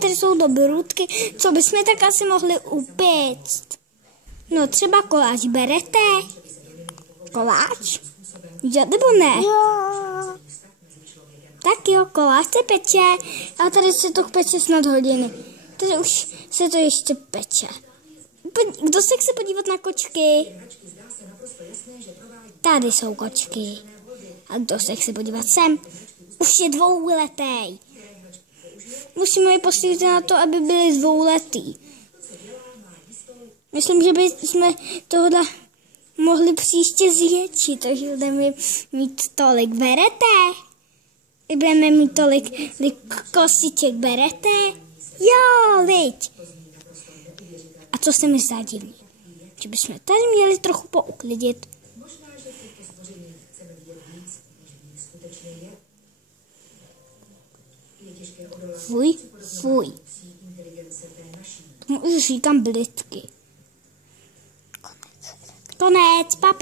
Tady jsou dobrutky, co bychom tak asi mohli upéct. No třeba koláč berete? Koláč? Jo, nebo ne? Jo. Tak jo, koláč se peče. A tady se to peče snad hodiny. Tady už se to ještě peče. Kdo se chce podívat na kočky? Tady jsou kočky. A kdo se chce podívat sem? Už je 2letý. Musíme je posílit na to, aby byli 2letý. Myslím, že bychom tohle mohli příště zvětšit, takže budeme mít tolik. Berete? Budeme mít tolik kostiček. Berete? Jo, liď. A co se mi zdá divný? Že bychom tady měli trochu pouklidit. Fuj, fuj. Tomu už říkám blitky. Konec, papa.